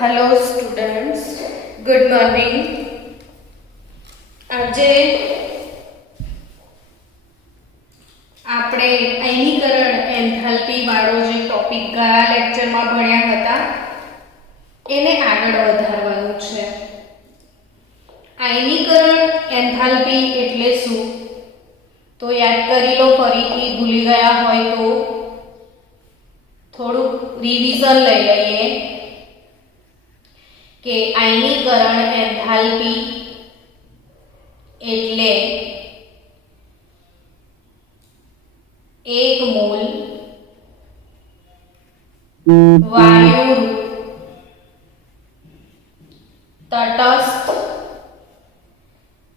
Hello students, good morning. આજે આપણે આયનીકરણ enthalpy વાળો જે ટોપિક ગયા લેક્ચરમાં ભણ્યા હતા એને આગળ વધારવાનું છે. આયનીકરણ એન્થાલ્પી એટલે શું તો યાદ કરી લો, ફરીથી ભૂલી ગયા હોય તો થોડું રિવિઝન લઈ લઈએ કે આયનીકરણ એન્થાલ્પી એટલે એક મોલ વાયુ તટસ્થ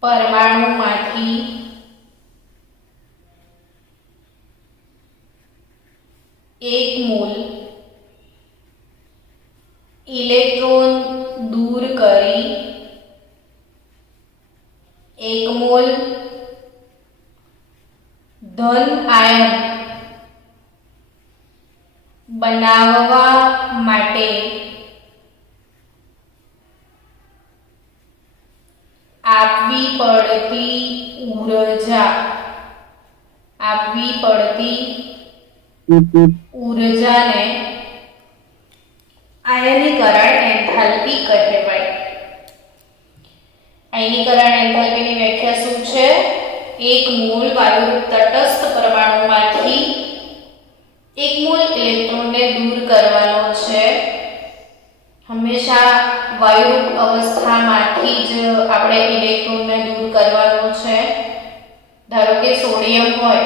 પરમાણુમાંથી એક મોલ ઇલેક્ટ્રોન દૂર કરી એક મોલ ધન આયન બનાવવા માટે આપવી પડતી ઊર્જાને આયનીકરણ એન્થાલ્પી કહેવાય. આયનીકરણ એન્થાલ્પીની વ્યાખ્યા શું છે? એક મોલ વાયુરૂપ તટસ્થ પરમાણુમાંથી એક મોલ ઇલેક્ટ્રોનને દૂર કરવાનો છે. હંમેશા વાયુરૂપ અવસ્થામાંથી જ આપણે ઇલેક્ટ્રોનને દૂર કરવાનો છે. ધારો કે સોડિયમ હોય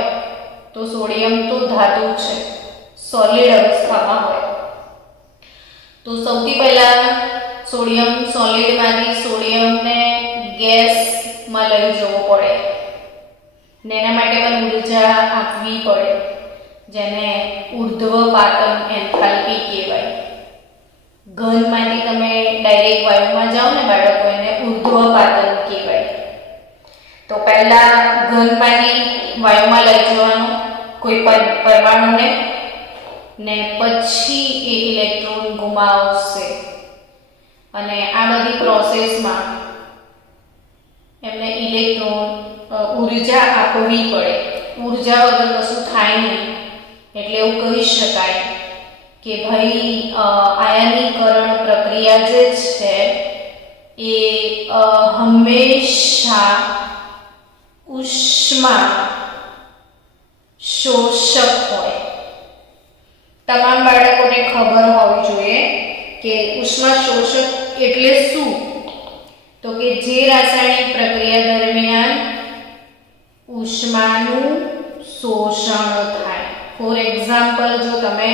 તો સોડિયમ તો ધાતુ છે, સોલિડ અવસ્થામાં હોય તો સૌથી પહેલા સોડિયમ સોલિડમાંથી સોડિયમને ગેસમાં લઈ જવો પડે ને એના માટે પણ ઊર્જા આપવી પડે, જેને ઉર્ધ્વપાતન એન્થાલ્પી કહેવાય. ઘનમાંથી તમે ડાયરેક્ટ વાયુમાં જાઓ ને બાળકો, એને ઉર્ધ્વપાતન કહેવાય. તો પહેલા ઘનમાંથી વાયુમાં લઈ જવાનું કોઈ પરમાણુને ને પછી એ ઇલેક્ટ્રોન ગુમાવશે અને આ બધી પ્રોસેસમાં એમને ઇલેક્ટ્રોન ઊર્જા આપવી પડે. ઊર્જા વગર કશું થાય નહીં. એટલે એવું કહી શકાય કે ભાઈ આયનીકરણ પ્રક્રિયા જે છે એ હંમેશા ઉષ્મા શોષક હોય. તમામ બાળકોને ખબર હોવી જોઈએ કે ઉષ્મા શોષક એટલે શું? તો કે જે રાસાયણિક પ્રક્રિયા દરમિયાન ઉષ્માનું શોષણ થાય. ફોર એક્ઝામ્પલ, જો તમે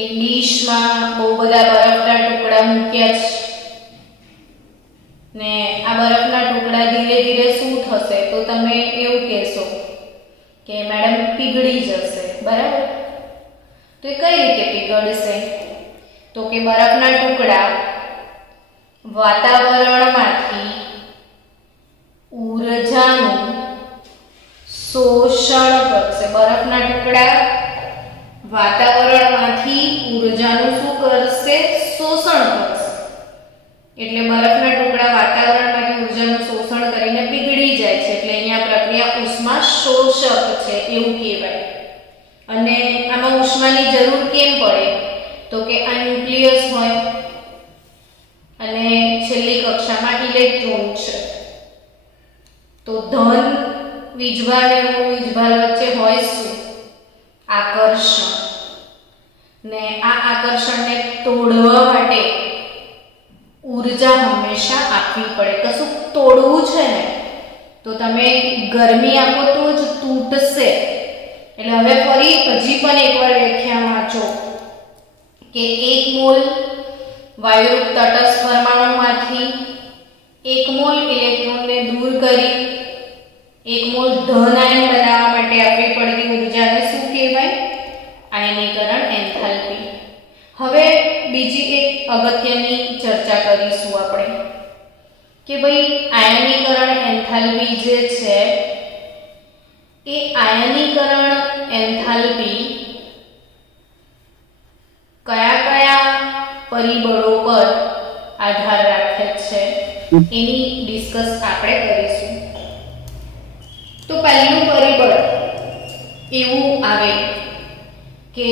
એક ડીશમાં બહુ બધા બરફના ટુકડા મૂક્યા છે ને આ બરફના ટુકડા ધીરે ધીરે શું થશે તો તમે એવું કહેશો કે મેડમ પીગળી જશે, બરાબર? તો એ કઈ રીતે પીગળશે? તો કે બરફના ટુકડા વાતાવરણમાંથી ઊર્જાનું શોષણ કરશે. બરફના ટુકડા વાતાવરણમાંથી ઊર્જાનું શું કરશે? શોષણ કરશે. એટલે બરફના ટુકડા વાતાવરણમાંથી ઊર્જાનું શોષણ કરીને પીગળી જાય છે. એટલે અહીંયા પ્રક્રિયા ઉષ્મા શોષક છે એવું કહેવાય. અને આમાં ઉષ્માની જરૂર કેમ પડે? તો કે આ ન્યુક્લિયસ હોય અને છેલ્લી કક્ષામાં ઇલેક્ટ્રોન છે. તો ધન વીજભાર અને ઋણ વીજભાર વચ્ચે હોય શું? આકર્ષણ. ને આ આકર્ષણને તોડવા માટે ઊર્જા હંમેશા આપવી પડે. કશું તોડવું છે ને તો તમે ગરમી આપો તો જ તૂટશે. એટલે હવે ફરી હજી પણ એકવાર વ્યાખ્યા વાંચો કે એક મોલ વાયુરૂપ તટસ્થ પરમાણુમાંથી એક મોલ ઇલેક્ટ્રોનને દૂર કરી એક મોલ ધન આયન બનાવવા માટે આપવી પડતી ઊર્જાને શું કહેવાય? આયનીકરણ એન્થાલ્પી. હવે બીજી એક અગત્યની ચર્ચા કરીશું આપણે કે ભાઈ આયનીકરણ એન્થાલ્પી જે છે એ આયનીકરણ એન્થાલ્પી કયા કયા પરિબળો પર આધાર રાખે છે એની ડિસ્કસ આપણે કરીશું. તો પહેલું પરિબળ એવું આવે કે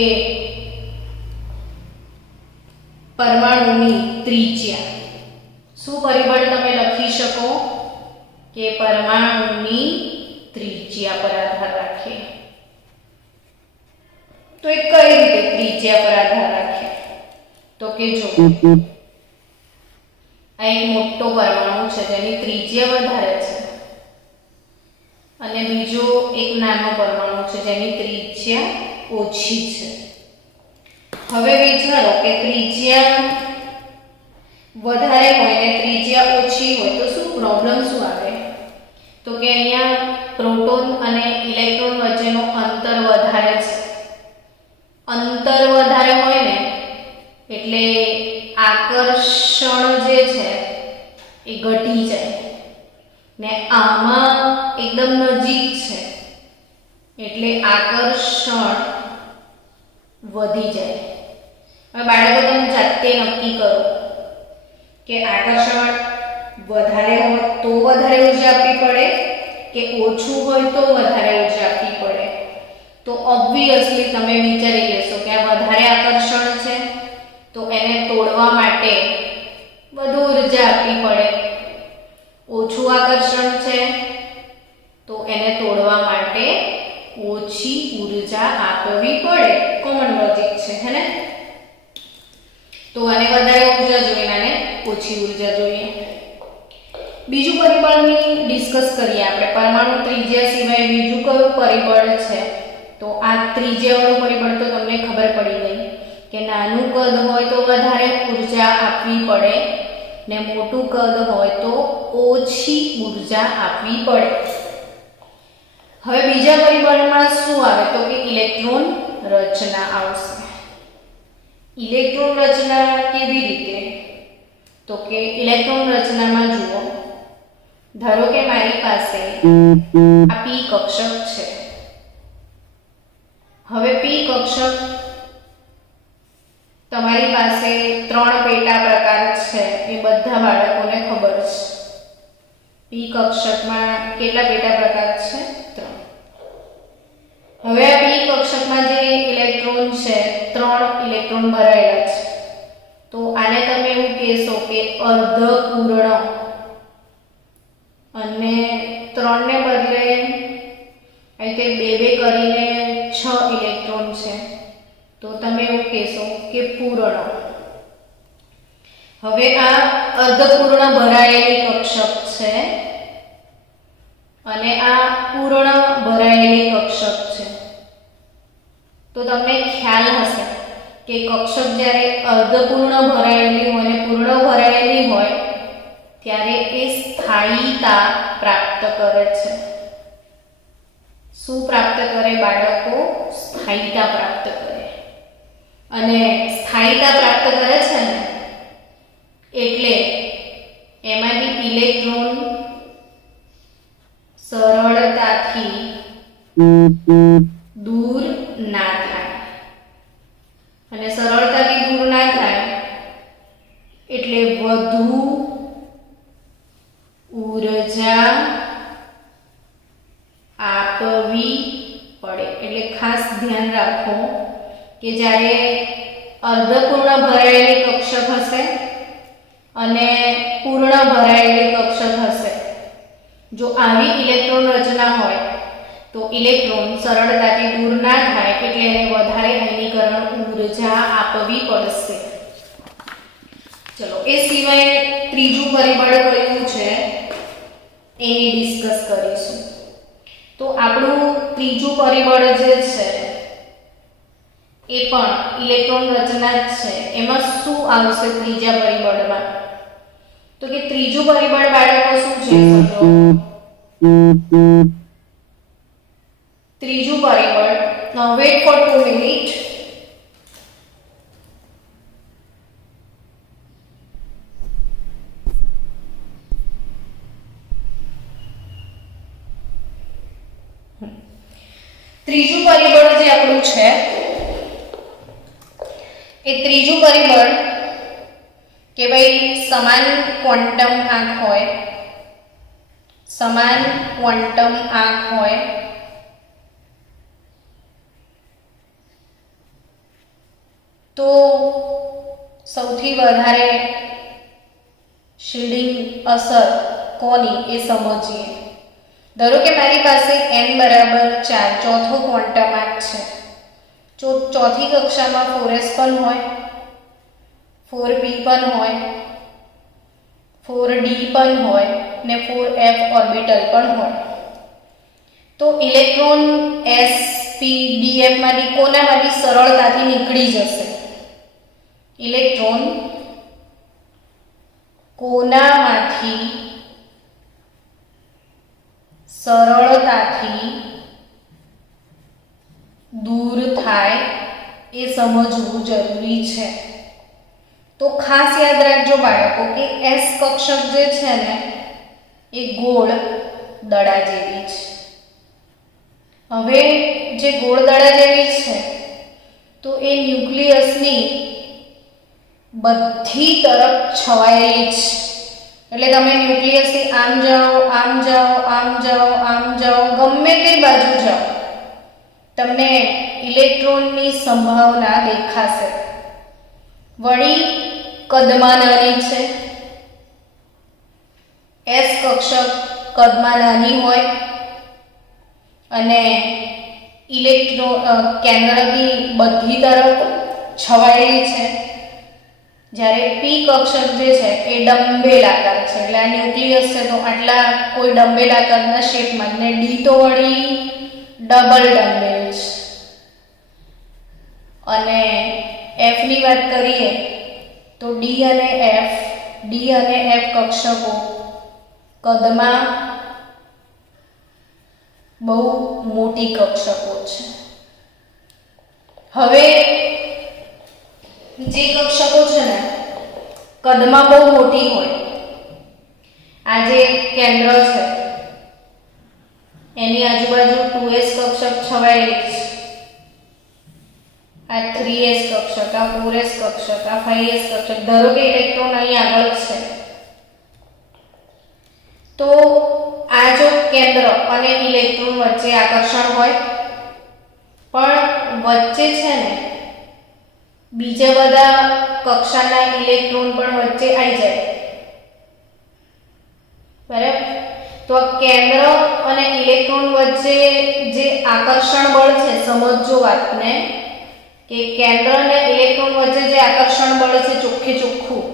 પરમાણુની ત્રિજ્યા. શું પરિબળ તમે લખી શકો કે પરમાણુની ત્રિજ્યા પર આધાર રાખે. તો એ કઈ રીતે ત્રિજ્યા પર આધાર રાખે? તો કે જો આ એક મોટો પરમાણુ છે જેની ત્રિજ્યા વધારે છે અને બીજો એક નાનો પરમાણુ છે જેની ત્રિજ્યા ઓછી છે. હવે વિચારો કે ત્રિજ્યા વધારે હોય ને ત્રિજ્યા ઓછી હોય તો શું પ્રોબ્લેમ શું આવે? તો કે અહીંયા પ્રોટોન અને ઇલેક્ટ્રોન વચ્ચેનો અંતર વધારે છે. અંતર વધારે હોય ને એટલે આકર્ષણ જે છે એ ઘટી જાય ને આમાં એકદમ નજીક છે એટલે આકર્ષણ વધી જાય. હવે બાળકો તમે જાતે નક્કી કરો કે આકર્ષણ વધારે હોય તો વધારે ઉર્જા આપવી પડે કે ઓછું હોય તો વધારે ઉર્જા આપવી પડે. તો ઓબ્વિયસલી તમે વિચારી લેશો કે આ વધારે આકર્ષણ છે તો એને તોડવા માટે વધુ ઉર્જા આપવી પડે. ઓછું આકર્ષણ છે તો એને તોડવા માટે ઓછી ઉર્જા આપવી પડે. કોમન લોજિક છે હે ને? તો આને વધારે ઉર્જા જોઈએ અને ઓછી ઉર્જા જોઈએ. બીજું પરિબળની ડિસ્કસ કરીએ આપણે. પરમાણુ ત્રિજ્યા સિવાય બીજું કયું પરિબળ છે? તો આ ત્રિજ્યાવાળું પરિબળ તો તમને ખબર પડી ગઈ કે નાનું કદ હોય તો વધારે ઉર્જા આપવી પડે ને મોટું કદ હોય તો ઓછી ઉર્જા આપવી પડે. હવે બીજા પરિબળમાં શું આવે? તો કે ઇલેક્ટ્રોન રચના આવશે. ઇલેક્ટ્રોન રચના કેવી રીતે? તો કે ઇલેક્ટ્રોન રચનામાં જુઓ, ધારો કે મારી પાસે આ p કક્ષક છે. હવે p કક્ષક તમારી પાસે 3 પેટા પ્રકાર છે એ બધા બાળકોને ખબર છે. p કક્ષકમાં કેટલા પેટા પ્રકાર છે? 3. હવે આ p કક્ષકમાં જે ઇલેક્ટ્રોન છે 3 ઇલેક્ટ્રોન ભરાયેલા છે. તો આને તમે એવું કહેશો કે અર્ધપૂર્ણ, અને 3 ને બદલે అయితే 2 કરીને 6 ઇલેક્ટ્રોન છે તો તમે એવું કહેશો કે પૂર્ણ. હવે આ અર્ધપૂર્ણ ભરાયેલી કક્ષક છે અને આ પૂર્ણ ભરાયેલી કક્ષક છે. તો તમને ખ્યાલ હશે કે કક્ષક જ્યારે અર્ધપૂર્ણ ભરાયેલી હોય અને પૂર્ણ ભરાયેલી હોય ત્યારે એ સ્થાયીતા પ્રાપ્ત કરે છે. શું પ્રાપ્ત કરે બાળકો? સ્થાયીતા પ્રાપ્ત કરે. અને સ્થાયીતા પ્રાપ્ત કરે છે ને એટલે એમાંથી ઇલેક્ટ્રોન સરળતાથી દૂર ના થાય. અને સરળતાથી દૂર ના થાય એટલે વધુ ઉર્જા આપવી પડે. એટલે ખાસ ધ્યાન રાખો કે જ્યારે અર્ધપૂર્ણ ભરાયેલી કક્ષક હશે અને પૂર્ણ ભરાયેલી કક્ષક હશે, જો આવી ઇલેક્ટ્રોન રચના હોય તો ઇલેક્ટ્રોન સરળતાથી દૂર ના થાય એટલે એને વધારે આયનીકરણ ઉર્જા આપવી પડશે. ચલો, એ સિવાય ત્રીજું પરિબળ કયું છે એની ડિસ્કસ કરીશું. તો આપણું ત્રીજું પરિબળ જે છે એ પણ ઇલેક્ટ્રોન રચના જ છે. એમાં શું આવશે ત્રીજા પરિબળમાં? તો કે ત્રીજું પરિબળ બાળકો શું છે? સમજો, ત્રીજું પરિબળ, વેટ ફોર 2 મિનિટ. ત્રીજું પરિબળ જે આપણું છે એ ત્રીજું પરિબળ કે ભાઈ સમાન ક્વોન્ટમ આંક હોય, સમાન ક્વોન્ટમ આંક હોય તો સૌથી વધારે શિલ્ડિંગ અસર કોની એ સમજીએ. ધારો કે મારી પાસે n બરાબર 4 ચોથો ક્વોન્ટમ આંક છે. ચોથી કક્ષામાં 4s પણ હોય, 4p પણ હોય, 4d પણ હોય ને 4f ઓર્બિટલ પણ હોય. તો electron s p d f માંથી કોનામાંથી સરળતાથી નીકળી જશે? ઇલેક્ટ્રોન કોનામાંથી સરળતાથી દૂર થાય એ સમજવું જરૂરી છે. તો ખાસ યાદ રાખજો બાળકો કે S કક્ષક જે છે ને એ ગોળ દડા જેવી છે. હવે જે ગોળ દડા જેવી છે તો એ ન્યુક્લિયસની બધી તરફ છવાયેલી છે. એટલે તમે ન્યુક્લિયસથી આમ જાઓ, આમ જાઓ, આમ જાઓ, આમ જાઓ, ગમે તે બાજુ જાઓ, તમને ઇલેક્ટ્રોનની સંભાવના દેખાશે. વળી કદમાં નાની છે. S કક્ષક કદમાં નાની હોય અને કેન્દ્રથી બધી તરફ છવાયેલી છે. જ્યારે p કક્ષક જે છે એ ડમ્બેલ આકાર છે. એટલે આ ન્યુક્લિયસ છે તો આટલા કોઈ ડમ્બેલ આકારના શેપમાં, ને d તો વળી ડબલ ડમ્બેલ છે. અને f ની વાત કરીએ તો d અને f કક્ષકો કદમાં બહુ મોટી કક્ષકો છે. હવે જે કક્ષકો છે ને કદમાં બહુ મોટી હોય, આ જે કેન્દ્ર છે એની આજુબાજુ 2s કક્ષક છવાયેલી છે. આ 3s કક્ષક, આ 4s કક્ષક, આ 5s કક્ષક. ધારો કે ઇલેક્ટ્રોન અહીં આગળ છે તો આ જો કેન્દ્ર અને ઇલેક્ટ્રોન વચ્ચે આકર્ષણ હોય, પણ વચ્ચે છે ને બીજા બધા કક્ષાના ઇલેક્ટ્રોન પણ વચ્ચે આવી જાય. બરાબર? તો આ કેન્દ્ર અને ઇલેક્ટ્રોન વચ્ચે જે આકર્ષણ બળ છે, સમજો વાતને કે કેન્દ્ર અને ઇલેક્ટ્રોન વચ્ચે જે આકર્ષણ બળ છે ચોખ્ખે ચોખ્ખું,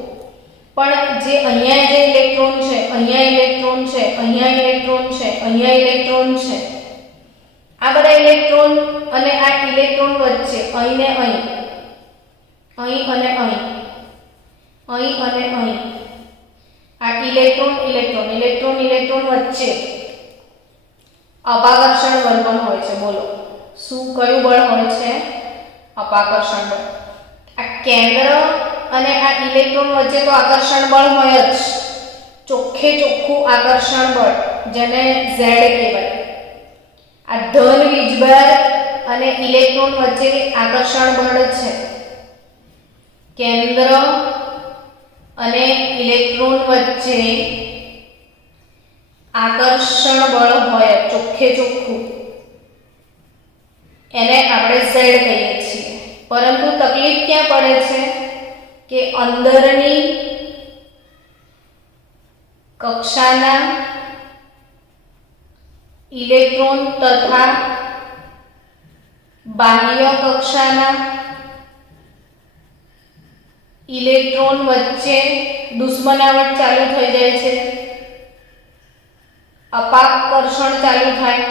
પણ જે અહીંયા જે ઇલેક્ટ્રોન છે, અહીંયા ઇલેક્ટ્રોન છે, અહીંયા ઇલેક્ટ્રોન છે, અહીંયા ઇલેક્ટ્રોન છે, આ બધા ઇલેક્ટ્રોન અને આ ઇલેક્ટ્રોન વચ્ચે અહીં ને અહીં, અહીં અને અહીં, અહીં અને અહીં, આ ઇલેક્ટ્રોન ઇલેક્ટ્રોન ઇલેક્ટ્રોન ઇલેક્ટ્રોન વચ્ચે અપાકર્ષણ બળ પણ હોય છે. બોલો શું કયું બળ હોય છે? અપાકર્ષણ બળ. આ કેન્દ્ર અને આ ઇલેક્ટ્રોન વચ્ચે તો આકર્ષણ બળ હોય જ, ચોખ્ખે ચોખ્ખું આકર્ષણ બળ, જેને Z કહેવાય. આ ધન વીજભાર અને ઇલેક્ટ્રોન વચ્ચે આકર્ષણ બળ છે. કેન્દ્ર અને ઇલેક્ટ્રોન વચ્ચે આકર્ષણ બળ હોય ચોખ્ખે ચોખ્ખું, એને આપણે Z કહીએ છીએ. પરંતુ તકલીફ ક્યાં પડે છે કે અંદરની કક્ષાના ઇલેક્ટ્રોન તથા બાહ્ય કક્ષાના ઇલેક્ટ્રોન વચ્ચે દુશ્મનાવટ ચાલુ થઈ જાય છે, અપાકર્ષણ ચાલુ થાય.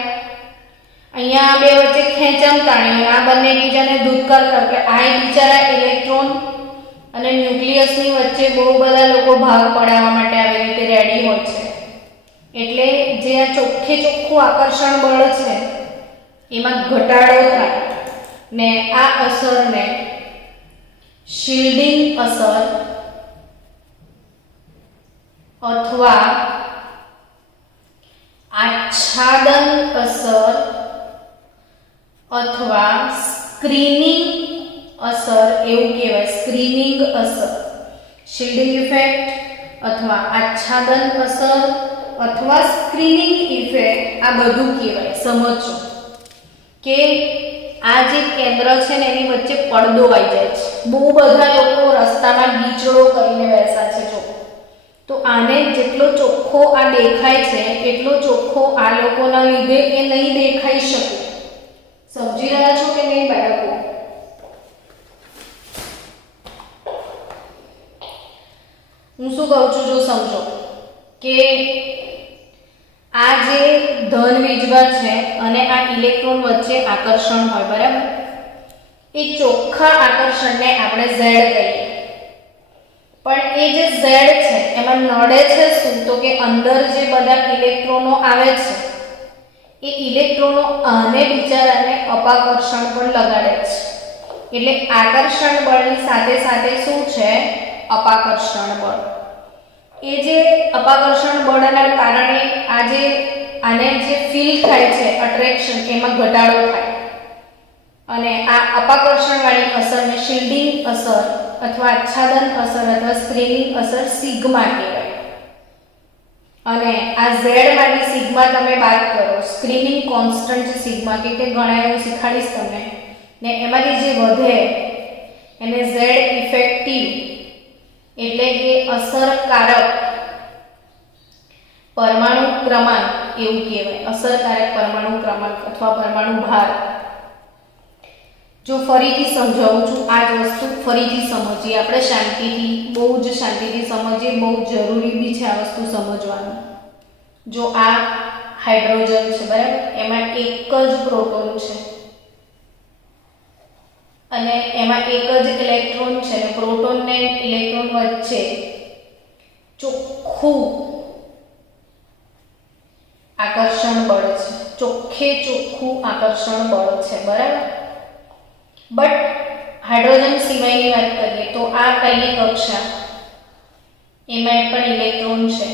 અહીંયા બે વચ્ચે ખેંચામ તાણી, આ બંને એકબીજાને ધૂતકાર કરે. આ બિચારા ઇલેક્ટ્રોન અને ન્યુક્લિયસની વચ્ચે બહુ બધા લોકો ભાગ પડાવવા માટે આવી રીતે રેડી હોય છે. એટલે જે આ ચોખ્ખે ચોખ્ખું આકર્ષણ બળ છે એમાં ઘટાડો થાય ને આ અસરને શિલ્ડિંગ અસર અથવા આચ્છાદન અસર અથવા સ્ક્રીનિંગ અસર એવું કહેવાય. સ્ક્રીનિંગ અસર. શિલ્ડિંગ ઇફેક્ટ અથવા આચ્છાદન અસર અથવા સ્ક્રીનિંગ ઇફેક્ટ, આ બધું કહેવાય. સમજો કે આ જે કેન્દ્ર છે ને એની વચ્ચે પડદો આવી જાય છે. બહુ બધા લોકો રસ્તામાં ગીચડો કરીને બેસા છે. જો તો આને જેટલો ચોખ્ખો આ દેખાય છે એટલો ચોખ્ખો આ લોકોના લીધે એ નહીં દેખાઈ શકે. સમજી રહ્યા છો કે નહીં બાળકો? હું શું કહું છું જો સમજો કે આ જે ધન વીજભાર છે અને આ ઇલેક્ટ્રોન વચ્ચે આકર્ષણ હોય, બરાબર? એ ચોખ્ખા આકર્ષણને આપણે ઝેડ કહીએ. પણ એ જે ઝેડ છે એમાં નડે છે શું? તો કે અંદર જે બધા ઇલેક્ટ્રોનો આવે છે એ ઇલેક્ટ્રોનો આને બિચારાને અપાકર્ષણ પણ લગાડે છે. એટલે આકર્ષણ બળની સાથે સાથે શું છે? અપાકર્ષણ બળ. એ જે અપાકર્ષણ બળના કારણે આને જે ફીલ થાય છે અટ્રેક્શન, એમાં ઘટાડો થાય. અને આ અપાકર્ષણવાળી અસરને શિલ્ડિંગ અસર અથવા આચ્છાદન અસર અથવા સ્ક્રીનિંગ અસર સિગ્મા કહેવાય. અને આ ઝેડ માંથી સિગ્મા તમે બાદ કરો, સ્ક્રીનિંગ કોન્સ્ટન્ટ છે સિગ્મા, કે ગણાય હું શીખાડીશ તમને, ને એમાંથી જે વધે એને ઝેડ ઇફેક્ટિવ એટલે કે અસરકારક પરમાણુ ક્રમાંક એવું કહેવાય. અસરકારક પરમાણુ ક્રમાંક અથવા પરમાણુ ભાર. જો ફરીથી સમજાવું છું, આ જ વસ્તુ ફરીથી સમજીએ આપણે શાંતિથી, બહુ જ શાંતિથી સમજીએ. બહુ જરૂરી બી છે આ વસ્તુ સમજવાનું. જો આ હાઇડ્રોજન છે, બરાબર? એમાં એક જ પ્રોટોન છે અને એમાં એક જ ઇલેક્ટ્રોન છે ને પ્રોટોન ને ઇલેક્ટ્રોન વચ્ચે ચોખ્ખું આકર્ષણ બળ છે. ચોખ્ખું આકર્ષણ બળ છે, બરાબર? બટ હાઇડ્રોજન સિવાયની વાત કરીએ તો આ પહેલી કક્ષા, એમાં પણ ઇલેક્ટ્રોન છે.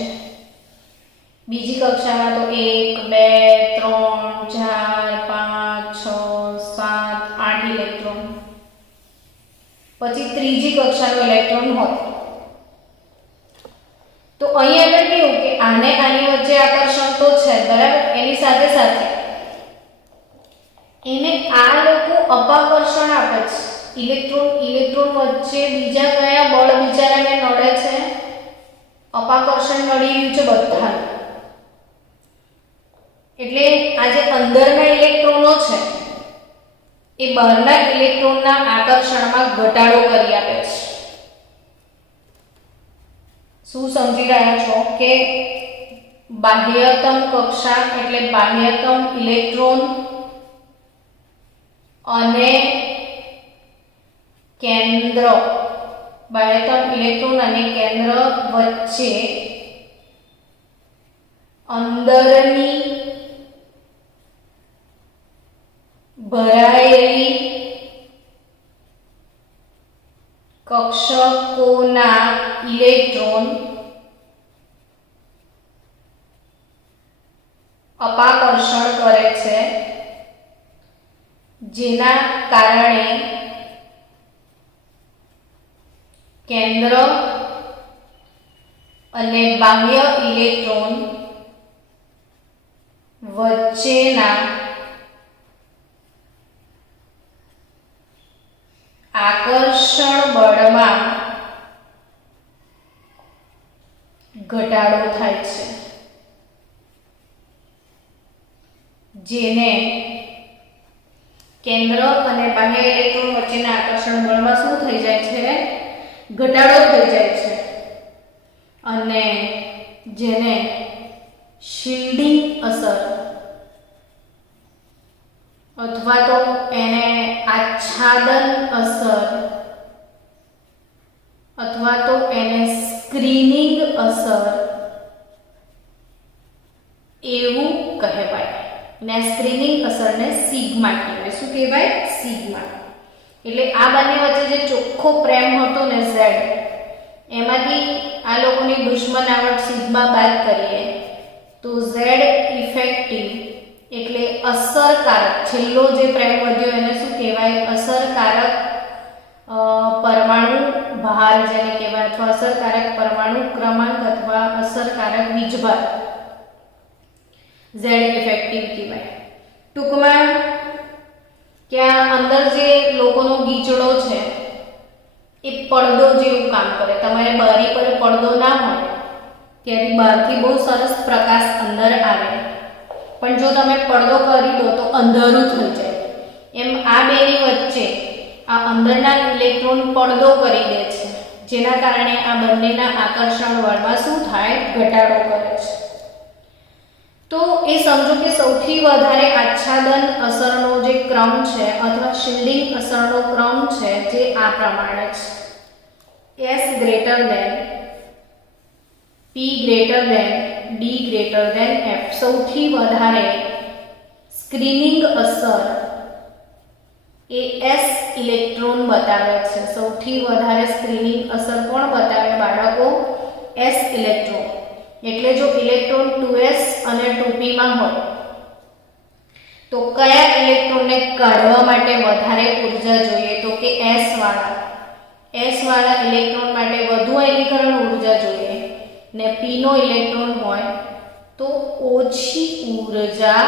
બીજી કક્ષામાં તો 1 2 3 4 5 6 7 8 ઇલેક્ટ્રોન. પછી ત્રીજી કક્ષાનો ઇલેક્ટ્રોન હોય. તો અહીં આગળ કેવું કે આને આની વચ્ચે આકર્ષણ તો છે, બરાબર? એની સાથે સાથે એને આ લોકો અપાકર્ષણ આપે છે. ઇલેક્ટ્રોન વચ્ચે બીજા કયા બળ બિચારાને નડે છે? અપાકર્ષણ નડી રહ્યું છે બધાને. એટલે આ જે અંદરના ઇલેક્ટ્રોનો છે એ બહારના ઇલેક્ટ્રોનના આકર્ષણમાં ઘટાડો કરી આપે છે. શું સમજી રહ્યા છો કે બાહ્યતમ કક્ષા એટલે બાહ્યતમ ઇલેક્ટ્રોન અને કેન્દ્ર, બાહ્યતમ ઇલેક્ટ્રોન અને કેન્દ્ર વચ્ચે અંદરની ભરાયેલી કક્ષકોના ઇલેક્ટ્રોન અપાકર્ષણ કરે છે, જેના કારણે કેન્દ્ર અને બાહ્ય ઇલેક્ટ્રોન વચ્ચેના આકર્ષણ બળમાં ઘટાડો થાય છે, જેને કેન્દ્ર અને બાહ્ય ઇલેક્ટ્રોન વચ્ચેના આકર્ષણ બળમાં શું થઈ જાય છે? ઘટાડો થઈ જાય છે. અને જેને શિલ્ડિંગ અસર અથવા તો એને આચ્છાદન અસર અથવા તો એને સ્ક્રીનિંગ અસર એવું કહેવાય. ને સ્ક્રીનિંગ અસરને સિગ્મા કહેવાય. શું કહેવાય? સિગ્મા. એટલે આ બંને વચ્ચે જે ચોખ્ખો પ્રેમ હતો ને ઝેડ, એમાંથી આ લોકોની દુશ્મનાવટ સિગ્મા બાદ કરીએ તો ઝેડ ઇફેક્ટિવ એટલે અસરકારક, છેલ્લો જે પ્રેમ વધ્યો એને શું કહેવાય? અસરકારક પરમાણુ ભાર જેને કહેવાય અથવા અસરકારક પરમાણુ ક્રમાંક અથવા અસરકારક વીજભાર Z ઇફેક્ટિવ કહેવાય. ટૂંકમાં ત્યાં અંદર જે લોકોનો ગીચડો છે એ પડદો જેવું કામ કરે. તમારે બારી પર પડદો ના હોય ત્યારે બહારથી બહુ સરસ પ્રકાશ અંદર આવે, પણ જો તમે પડદો કરી દો તો અંધારું થઈ જાય. એમ આ બેની વચ્ચે આ અંદરના ઇલેક્ટ્રોન પડદો કરી દે છે, જેના કારણે આ બંનેના આકર્ષણ બળમાં શું થાય? ઘટાડો કરે છે. તો એ સમજો કે સૌથી વધારે આચ્છાદન અસરનો જે ક્રમ છે અથવા શિલ્ડિંગ અસરનો ક્રમ છે જે આ પ્રમાણે છે: S greater than P greater than D greater than F. સૌથી વધારે સ્ક્રીનિંગ અસર એ S ઇલેક્ટ્રોન બતાવે છે. સૌથી વધારે સ્ક્રીનિંગ અસર કોણ બતાવે બાળકો? S electron. એટલે જો ઇલેક્ટ્રોન 2s અને 2p માં હોય તો કયા ઇલેક્ટ્રોનને કાઢવા માટે વધારે ઉર્જા જોઈએ? તો કે s વાળા ઇલેક્ટ્રોન માટે વધુ આયનીકરણ ઉર્જા જોઈએ, ને p નો ઇલેક્ટ્રોન હોય તો ઓછી ઉર્જા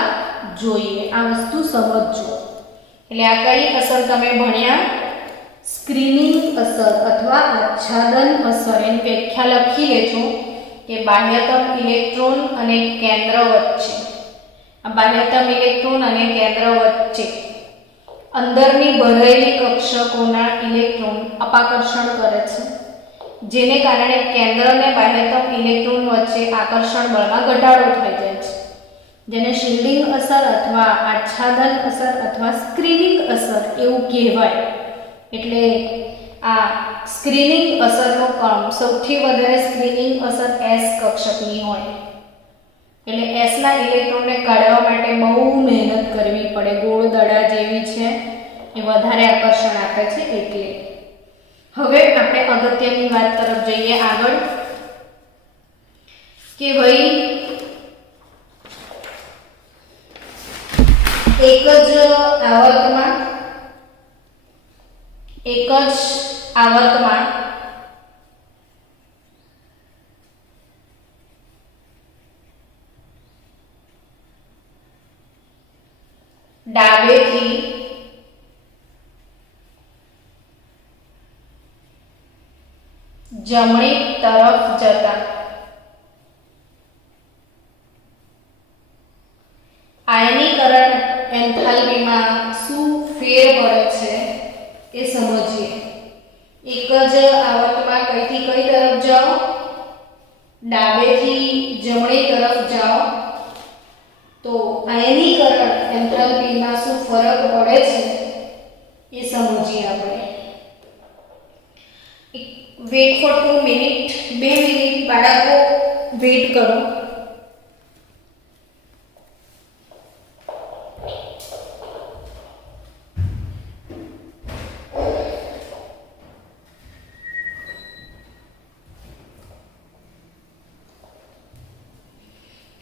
જોઈએ. આ વસ્તુ સમજજો. એટલે આ કઈ અસર તમે ભણ્યા? સ્ક્રીનિંગ અસર અથવા આચ્છાદન અસર. એની વ્યાખ્યા લખી લેજો કે બાહ્યતમ ઇલેક્ટ્રોન અને કેન્દ્ર વચ્ચે, આ બાહ્યતમ ઇલેક્ટ્રોન અને કેન્દ્ર વચ્ચે અંદરની ભરેલી કક્ષકોના ઇલેક્ટ્રોન અપાકર્ષણ કરે છે, જેને કારણે કેન્દ્ર અને બાહ્યતમ ઇલેક્ટ્રોન વચ્ચે આકર્ષણ બળમાં ઘટાડો થઈ જાય છે, જેને શિલ્ડિંગ અસર અથવા આચ્છાદન અસર અથવા સ્ક્રીનિંગ અસર એવું કહેવાય. એટલે આ સ્ક્રીનિંગ અસરનો ક્રમ સૌથી વધારે સ્ક્રીનિંગ અસર S કક્ષકની હોય. એટલે S ના ઇલેક્ટ્રોનને કાઢવા માટે બહુ મહેનત કરવી પડે. ગોળ દડા જેવી છે એ વધારે આકર્ષણ આપે છે. એટલે હવે આપણે અગત્યની વાત તરફ જઈએ આગળ કે ભાઈ એક જ આવર્તમાં ડાબેથી જમણી તરફ જતા આયનીકરણ એન્થાલ્પીમાં શું ફેર પડે છે એ સમજીએ. એક જ આવર્તમાં કઈથી કઈ તરફ જાઓ? ડાબેથી જમણી તરફ જાઓ તો આયનીકરણ એન્થાલ્પીમાં શું ફરક પડે છે એ સમજીએ આપણે. વેટ ફોર 2 મિનિટ, 2 મિનિટ બાળકો વેટ કરો.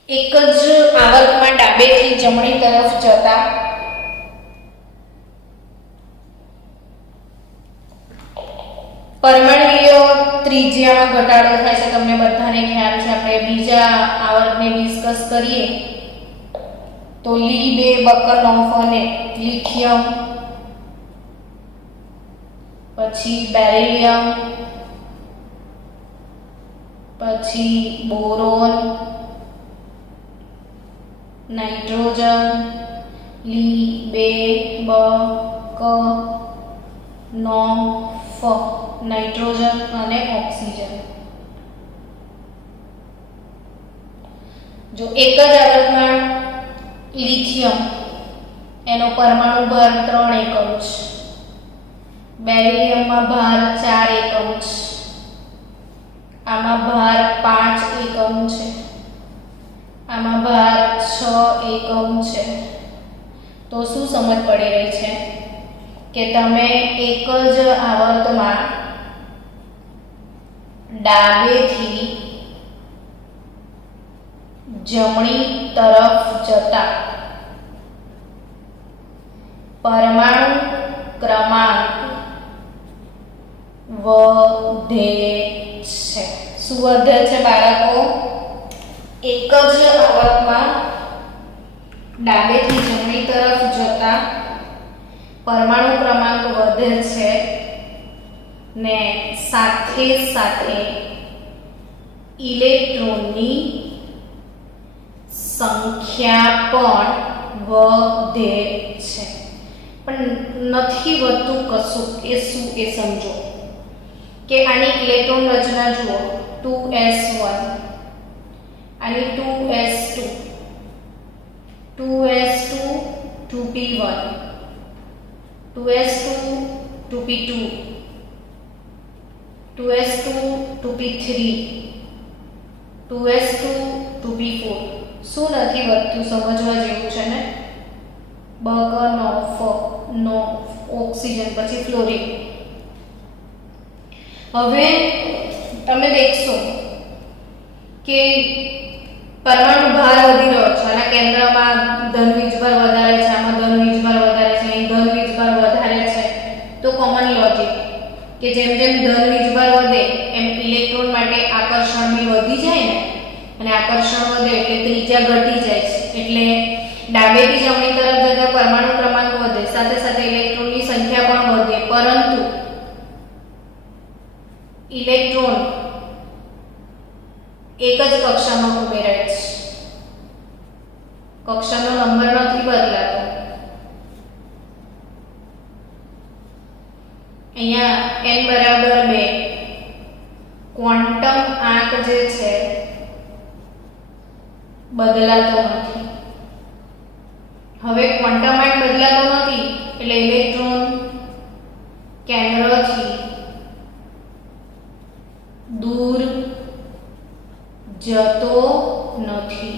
એક જ આવર્તમાં ડાબેથી જમણી તરફ જતા પરમાણુય ત્રિજ્યામાં ઘટાડો થાય છે. તમને બધાને ખ્યાલ છે. આપણે બીજા આવર્તને ડિસ્કસ કરીએ તો લી બે બકરનોફ અને લિથિયમ, પછી બેરિલિયમ, પછી બોરોન, નાઇટ્રોજન, લી બે બકનોફ, નાઇટ્રોજન અને ઓક્સિજન. જો એક જ આવર્તમાં લિથિયમ એનો પરમાણુ ભાર 3 એકમ છે, બેરિલિયમમાં ભાર 4 એકમ છે, આમાં ભાર 5 એકમ છે, આમાં ભાર 6 એકમ છે. તો શું સમજ પડી રહી છે કે તમે એક જ આવર્તમાં ડાબેથી જમણી તરફ જતા પરમાણુ ક્રમાંક વધે છે. શું વધે છે બાળકો? એક જ આવર્તમાં ડાબેથી જમણી તરફ જતા પરમાણુ ક્રમાંક વધે છે ને સાથે સાથે ઇલેક્ટ્રોનની સંખ્યા પણ વધે છે. પણ નથી વધતું કશું. એ શું એ સમજો કે આની ઇલેક્ટ્રોન રચના જુઓ 2s1, આની 2s2, 2s2 2p1, 2s2 2p2, 2s2 2p3, 2s2 2p4. શું નથી વધતું? સમજવા જેવું છે ને. બગ નો ઓક્સિજન પછી ફ્લોરિન. હવે તમે દેખશો કે પરમાણુ ભાર વધી રહ્યો છે. આના કેન્દ્રમાં ધન વીજભાર વધારે છે, આમાં ધન વીજભાર વધારે છે, અહીં ધન વીજભાર વધારે છે. તો કોમન લોજિક કે જેમ જેમ ધન વીજભાર વધે એમ ઇલેક્ટ્રોન માટે આકર્ષણ બી વધી જાય ને, અને આકર્ષણ વધે એટલે ત્રિજ્યા ઘટી જાય છે. એટલે ડાબેથી જમણી તરફ જતા પરમાણુ ક્રમાંક વધે, સાથે સાથે ઇલેક્ટ્રોનની સંખ્યા પણ વધે, પરંતુ ઇલેક્ટ્રોન એક જ કક્ષામાં ઉમેરાય છે. કક્ષાનો નંબર નથી બદલાતો. અહીંયા n બરાબર 2 ક્વોન્ટમ આંક જે છે બદલાતો નથી. હવે ક્વોન્ટમ આંક બદલાતો નથી એટલે ઇલેક્ટ્રોન કેન્દ્રથી દૂર જતો નથી.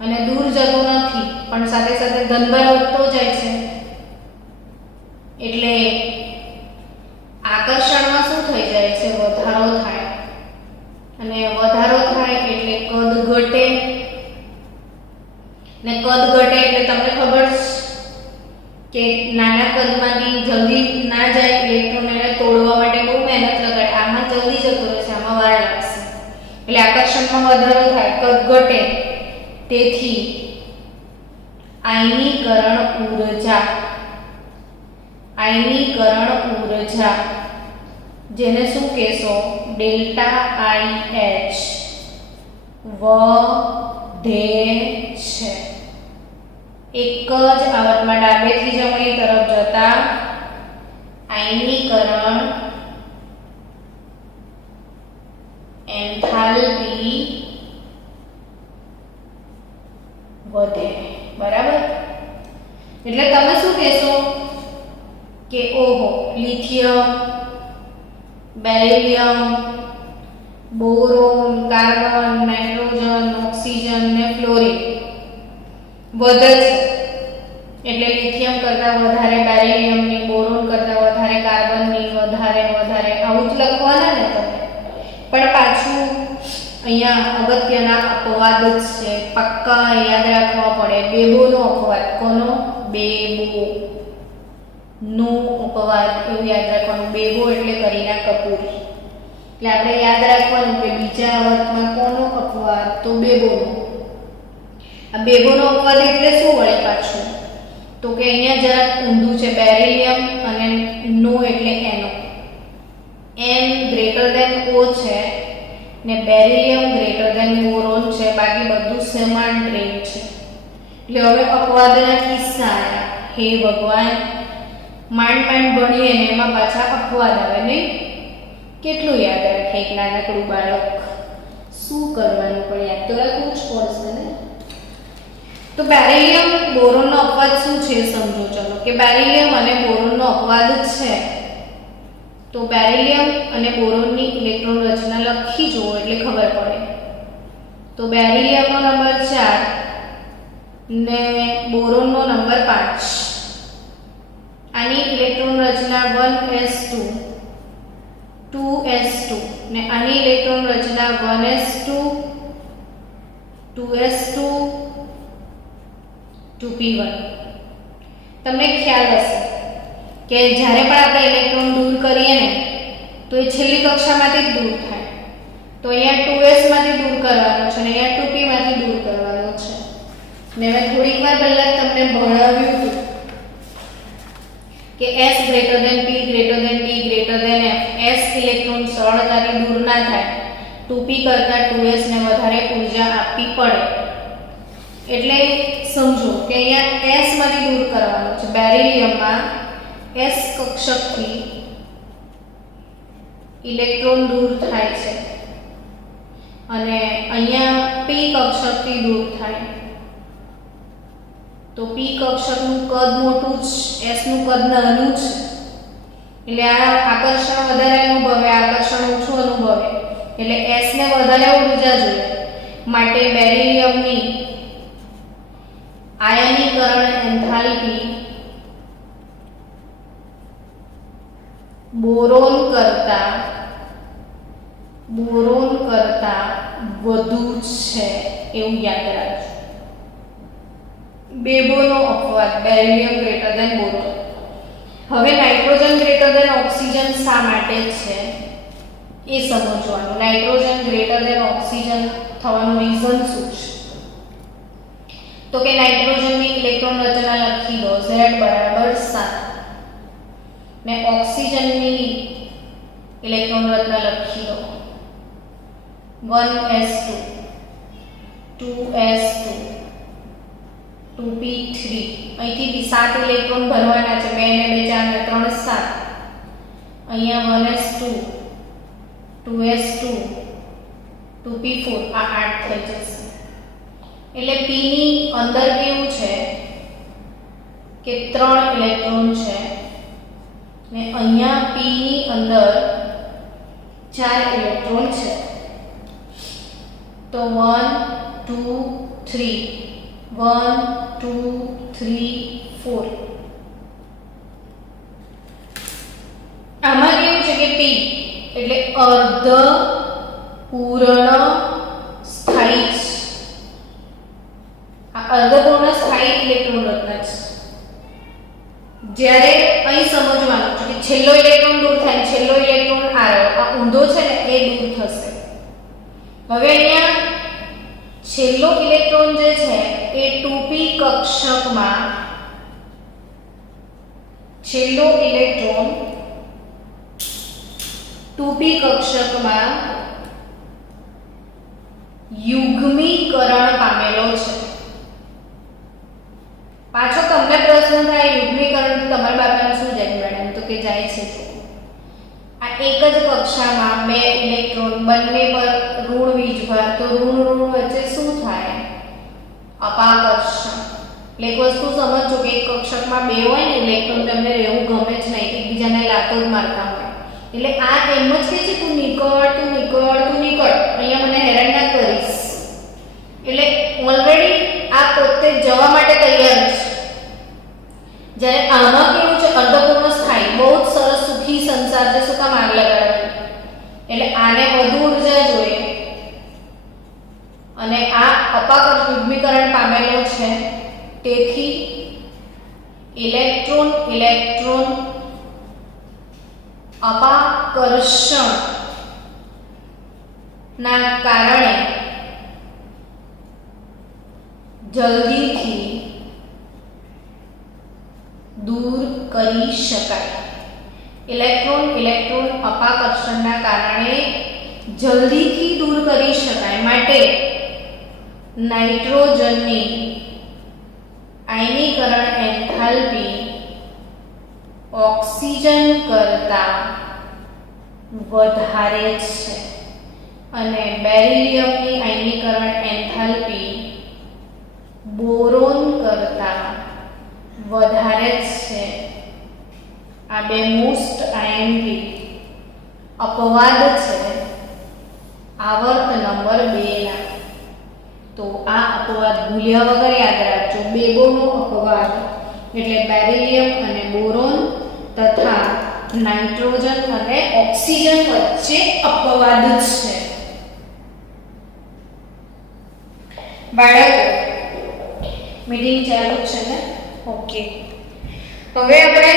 અને દૂર જતો નથી પણ સાથે સાથે ધનભાર વધતો જાય છે. એટલે આકર્ષણમાં શું થઈ જાય છે? વધારો થાય. અને વધારો થાય એટલે કદ ઘટે, ને કદ ઘટે એટલે તમને ખબર છે કે નાના કદમાંથી જલ્દી ના જાય ઇલેક્ટ્રોન, એને તોડવા માટે બહુ મહેનત લગાડે. આમાં જલ્દી જતો રહેશે, આમાં વાર લાગશે. એટલે આકર્ષણમાં વધારો થાય, કદ ઘટે. તેથી આયનીકરણ ઊર્જા જેને શું કહેશો? ડેલ્ટા IH વધે છે. એક જ આવર્તમાં ડાબેથી જમણી તરફ જતા આયનીકરણ એન્થાલ્પી વધે. બરાબર? એટલે તમે શું કહેશો કે ઓહો, lithium, beryllium, boron, carbon, nitrogen, oxygen ને ફ્લોરિન વધે છે. એટલે લિથિયમ કરતાં વધારે બેરિલિયમની, બોરોન કરતાં વધારે કાર્બનની, વધારે આવું જ લખવાના ને તમે. પણ પાછું અહીંયા અગત્યના અપવાદ જ છે, પક્કા યાદ રાખવા પડે. બેબોનો અપવાદ. કોનો? બેબો નો અપવાદ. એવું યાદ રાખવાનું. બેબો એટલે કરીના કપૂર. એટલે આપણે યાદ રાખવાનું કે બીજા અર્થમાં કોનો અપવાદ? તો બેબોનો. આ બેબોનો અપવાદ એટલે શું વળે પાછું? તો કે અહીંયા જરાક ઊંધું છે. બેરિલિયમ અને નો એટલે એનો. n ગ્રેટર ધેન O છે ને બેરિલિયમ ગ્રેટર ધેન બોરોન છે. બાકી બધું સમાન ટ્રેન છે. એટલે હવે અપવાદના કિસ્સા આયા. હે ભગવાન, માંડ ભણીએ ને એમાં પાછા અપવાદ આવે નહીં. કેટલું યાદ રાખે એક નાનકડું બાળક? શું કરવાનું? પણ યાદ તો રાખવું જ પડશે ને. તો બેરિલિયમ બોરોનનો અપવાદ શું છે સમજો. ચલો કે બેરિલિયમ અને બોરોનનો અપવાદ જ છે. તો બેરિલિયમ અને બોરોનની ઇલેક્ટ્રોન રચના લખી જુઓ એટલે ખબર પડે. તો બેરિલિયમનો નંબર 4 ને બોરોનનો નંબર 5. આની ઇલેક્ટ્રોન રચના 1s2, 2s2 ને આની ઇલેક્ટ્રોન રચના 1s2, 2s2, 2p1. તમને ખ્યાલ હશે કે જ્યારે પણ આપણે ઇલેક્ટ્રોન દૂર કરીએ ને તો એ છેલ્લી કક્ષામાંથી જ દૂર થાય. તો અહીંયા 2s માંથી દૂર કરવાનો છે અને અહીંયા 2p માંથી દૂર કરવાનો છે. ને મેં થોડીક વાર પહેલા તમને ભણાવ્યું હતું કે s greater than p greater than d greater than f. s electron સરળતાથી દૂર ના થાય. 2p કરતા 2s ને વધારે ઊર્જા આપવી પડે. એટલે સમજો કે અહીંયા s માંથી દૂર કરવાનો છે. બેરિલિયમમાં s કક્ષકથી ઇલેક્ટ્રોન દૂર થાય છે અને અહીંયા p કક્ષકથી દૂર થાય. તો p કક્ષકનું કદ મોટું છે, s નું કદ નાનું છે. એટલે આ આકર્ષણ વધારે અનુભવે, આકર્ષણ ઓછું અનુભવે. એટલે s ને વધારે ઊર્જા જોઈએ. માટે બેરિલિયમની આયનીકરણ એન્થાલ્પી બોરોન કરતા વધુ છે એવું યાદ રાખજો. બેબોનો અપવાદ, બેરિલિયમ ગ્રેટર ધેન બોરોન. હવે નાઇટ્રોજન ગ્રેટર ધેન ઓક્સિજન શા માટે છે એ સમજવાનું. નાઇટ્રોજન ગ્રેટર ધેન ઓક્સિજન થવાનું રીઝન શું છે? તો કે નાઇટ્રોજનની ઇલેક્ટ્રોન રચના લખી દો Z બરાબર 7 ને ઓક્સિજનની ઇલેક્ટ્રોન રચના લખી દો 1s2 2s2 2p3. અહીંથી 7 ઇલેક્ટ્રોન ભરવાના છે. 2 ને 2 4 ને 3 7. અહીંયા 1s2 2s2 2p4 આ 8 થઈ જશે. એટલે p ની અંદર કેવું છે કે 3 ઇલેક્ટ્રોન છે ને અહીંયા p ની અંદર 4 ઇલેક્ટ્રોન છે. તો 1 2 3 1 2 3 4. આમાં કેવું છે કે p એટલે અર્ધ પૂર્ણ સ્થાયી છે. આ અર્ધપૂર્ણ સ્થાયી ઇલેક્ટ્રોન રચના છે. જ્યારે અહીં સમજવાનું છે કે છેલ્લો ઇલેક્ટ્રોન દૂર થાય, છેલ્લો ઇલેક્ટ્રોન આવ્યો, આ ઊંધો છે ને એ દૂર થશે. હવે અહીંયા છેલ્લો ઇલેક્ટ્રોન જે છે એ 2p કક્ષકમાં છેલ્લો ઇલેક્ટ્રોન 2p કક્ષકમાં યુગ્મીકરણ પામેલો છે. પાછો તમને પ્રશ્ન થાય યુગ્મીકરણ તમારા બાપાને શું જાય મેડમ? તો કે જાય છે આ એક જ કક્ષામાં બે ઇલેક્ટ્રોન બંને પર ઋણ વીજભાર, તો ઋણ વચ્ચે શું થાય? અપાકર્ષણ. એટલે એક વસ્તુ સમજો કે એક કક્ષકમાં બે હોય ને ઇલેક્ટ્રોન, તમને રહેવું ગમે જ નહીં, એકબીજાને લાતો જ મારતા હોય. એટલે આ એમ જ કે છે તું નીકળ તું નીકળ તું નીકળ, અહીંયા મને હેરાન ના કરીશ. એટલે ઓલરેડી આ પોતે જવા માટે તૈયાર છે. જ્યારે આમાં કેવું છે અર્ધપૂર્ણ સ્થાયી, બહુ જ સરસ સુખી સંસાર છે. શું કામ આગ લગાડવાની? એટલે આને વધુ ઊર્જા જોઈએ અને આ અપાકર્ષણ યુગ્મીકરણ પામેલો છે. તેથી ઇલેક્ટ્રોન ઇલેક્ટ્રોન અપાકર્ષણ ના કારણે જલ્દીથી દૂર કરી શકાય. ઇલેક્ટ્રોન ઇલેક્ટ્રોન અપાકર્ષણના કારણે જલ્દીથી દૂર કરી શકાય. માટે નાઇટ્રોજનની આયનીકરણ એન્થાલ્પી ઓક્સિજન કરતાં વધારે છે અને બેરિલિયમની આયનીકરણ એન્થાલ્પી બોરોન કરતાં વધારે છે. આ બે મોસ્ટ આયનથી અપવાદ છે આવર્ત નંબર 2 ના. તો આ અપવાદ ભૂલ્યા વગર યાદ રાખજો. બેબોનો અપવાદ એટલે બેરિલિયમ અને બોરોન તથા નાઇટ્રોજન અને ઓક્સિજન વચ્ચે અપવાદ છે. બાળકો મીટિંગ ચાલુ છે ને? ઓકે, હવે આપણે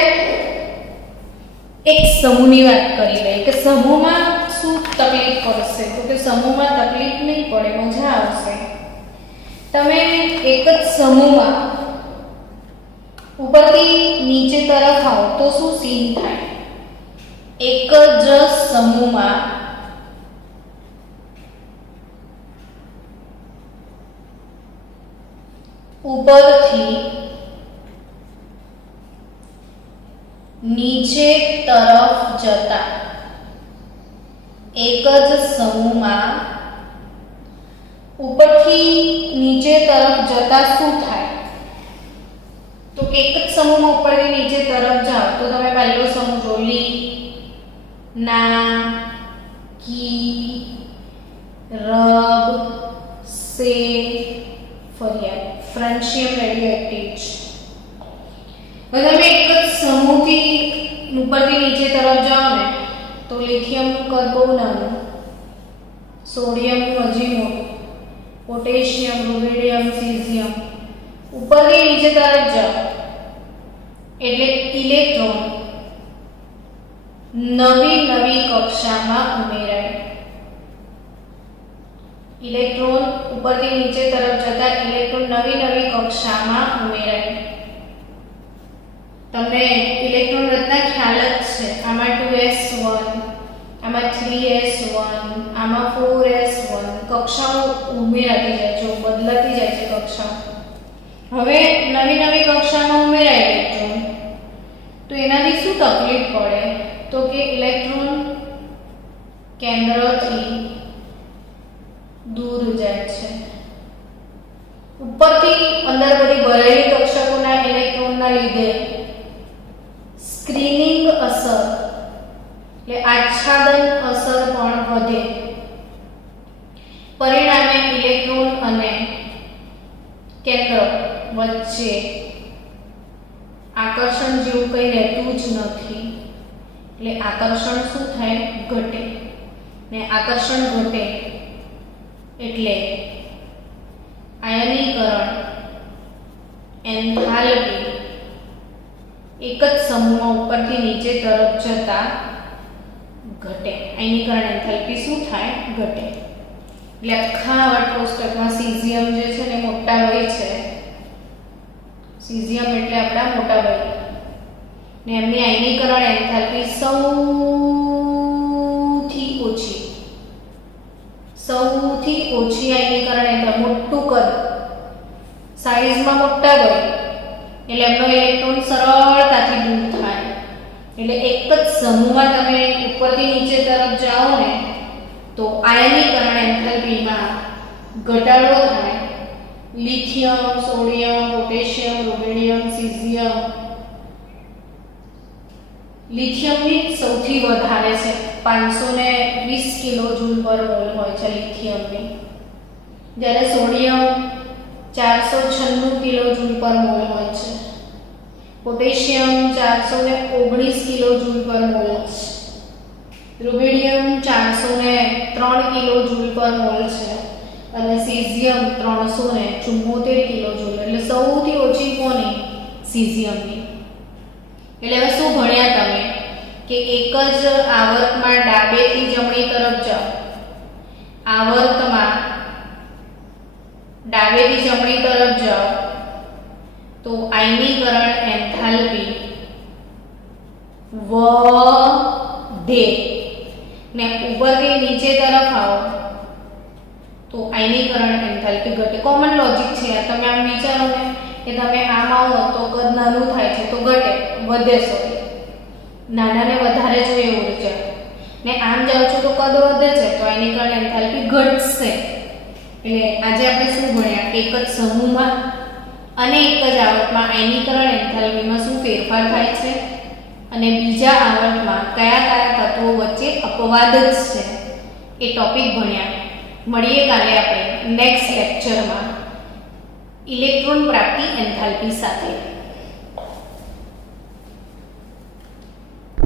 એક સમૂહની વાત કરી લઈએ કે સમૂહમાં શું તકલીફ પડશે, તો કે સમૂહમાં તકલીફ નહીં પડે, મજા આવશે. તમે એક જ સમૂહમાં ઉપરથી નીચે તરફ આવો તો શું સીન થાય? એક જ સમૂહમાં ઉપરથી નીચે તરફ જતા એક જ સમૂહમાં ઉપરથી નીચે તરફ જતા શું થાય? તો કે એક જ સમૂહમાં ઉપરથી નીચે તરફ જાઓ તો તમે પહેલો સમૂહ જો લી, ના, કી, રબ, સે, ફરિયાદ, ફ્રેન્ડશિપ રેડિયોએક્ટિવ છે. હવે તમે એક જ સમૂહથી ઉપરથી નીચે તરફ જાઓ ને તો લિથિયમનું કદ બહુ નાનું, સોડિયમનું હજી મોટું, પોટેશિયમ, રૂબિડિયમ, સીઝિયમ. ઉપરથી નીચે તરફ જાઓ એટલે ઇલેક્ટ્રોન નવી કક્ષામાં ઉમેરાય. ઇલેક્ટ્રોન ઉપરથી નીચે તરફ જતા ઇલેક્ટ્રોન નવી કક્ષામાં ઉમેરાય. તમને ઇલેક્ટ્રોન રચના ખ્યાલ જ છે. આમાં 2s1, આમાં 3s1, આમાં 4s1 કક્ષાઓ ઉમેરાતી જાય છે, બદલાતી જાય છે કક્ષા. હવે નવી કક્ષામાં ઉમેરાય ઇલેક્ટ્રોન તો એનાથી શું તકલીફ પડે? તો કે ઇલેક્ટ્રોન કેન્દ્રથી દૂર જાય છે. ઉપરથી અંદર બધી ભરેલી કક્ષકોના ઇલેક્ટ્રોનના લીધે સ્ક્રીનિંગ અસર એટલે આચ્છાદન અસર પણ વધે. પરિણામે ઇલેક્ટ્રોન અને કેન્દ્ર વચ્ચે આકર્ષણ જેવું કંઈ રહેતું જ નથી. એટલે આકર્ષણ શું થાય? ઘટે. ને આકર્ષણ ઘટે એટલે આયનીકરણ એન્થાલ્પી એક જ સમૂહમાં ઉપરથી નીચે તરફ જતા ઘટે. આયનીકરણ એન્થાલ્પી શું થાય? ઘટે. એટલે આખા વર્ડ કોષ્ટકમાં સીઝિયમ જે છે ને મોટા ભાઈ છે. સીઝિયમ એટલે આપણા મોટા ભાઈ ને એમની આયનીકરણ એન્થાલ્પી સૌથી ઓછી આયનીકરણ એન્થાલ્પી, મોટું કદ, સાઈઝમાં મોટા ભાઈ એટલે એમનો ઇલેક્ટ્રોન સરળતાથી દૂર થાય. એટલે એક જ સમૂહમાં તમે ઉપરથી નીચે તરફ જાઓ ને તો આયનીકરણ એન્થાલ્પીમાં ઘટાડો થાય. Lithium, sodium, potassium, rubidium, caesium. લિથિયમની સૌથી વધારે છે, 520 કિલોજૂલ પર મોલ હોય છે લિથિયમની. જ્યારે સોડિયમ 496 કિલોજૂલ પર મોલ હોય છે. પોટેશિયમ 419 કિલોજૂલ પર મોલ છે. રૂબિડિયમ 403 કિલોજૂલ પર મોલ છે અને સીઝિયમ 374 કિલોજૂલ. એટલે સૌથી ઓછી કોની? સીઝિયમની. એટલે હવે શું ભણ્યા તમે કે એક જ આવર્તમાં ડાબેથી જમણી તરફ જાઓ. આવર્તમાં ડાબેથી જમણી તરફ જાઓ તો આયનીકરણ એન્થાલ્પી વધે ને ઉપરથી નીચે તરફ આવો તો આયનીકરણ એન્થાલ્પી ઘટે. કોમન લોજિક છે. તમે આમ વિચારો ને કે તમે આમ આવો તો કદ નાનું થાય છે તો ઘટે, વધે. સોરી, નાનાને વધારે જોઈએ ઉર્જા ને આમ જાઓ છો તો કદ વધે છે તો આયનીકરણ એન્થાલ્પી ઘટશે. એટલે આજે આપણે શું ભણ્યા કે એક જ સમૂહમાં અને એક જ આવર્તમાં આયનીકરણ એન્થાલ્પીમાં શું ફેરફાર થાય છે અને બીજા આવર્તમાં કયા તત્વો વચ્ચે અપવાદ જ છે એ ટોપિક ભણ્યા. મળીએ કાલે આપણે નેક્સ્ટ લેક્ચરમાં ઇલેક્ટ્રોન પ્રાપ્તિ એન્થાલ્પી સાથે.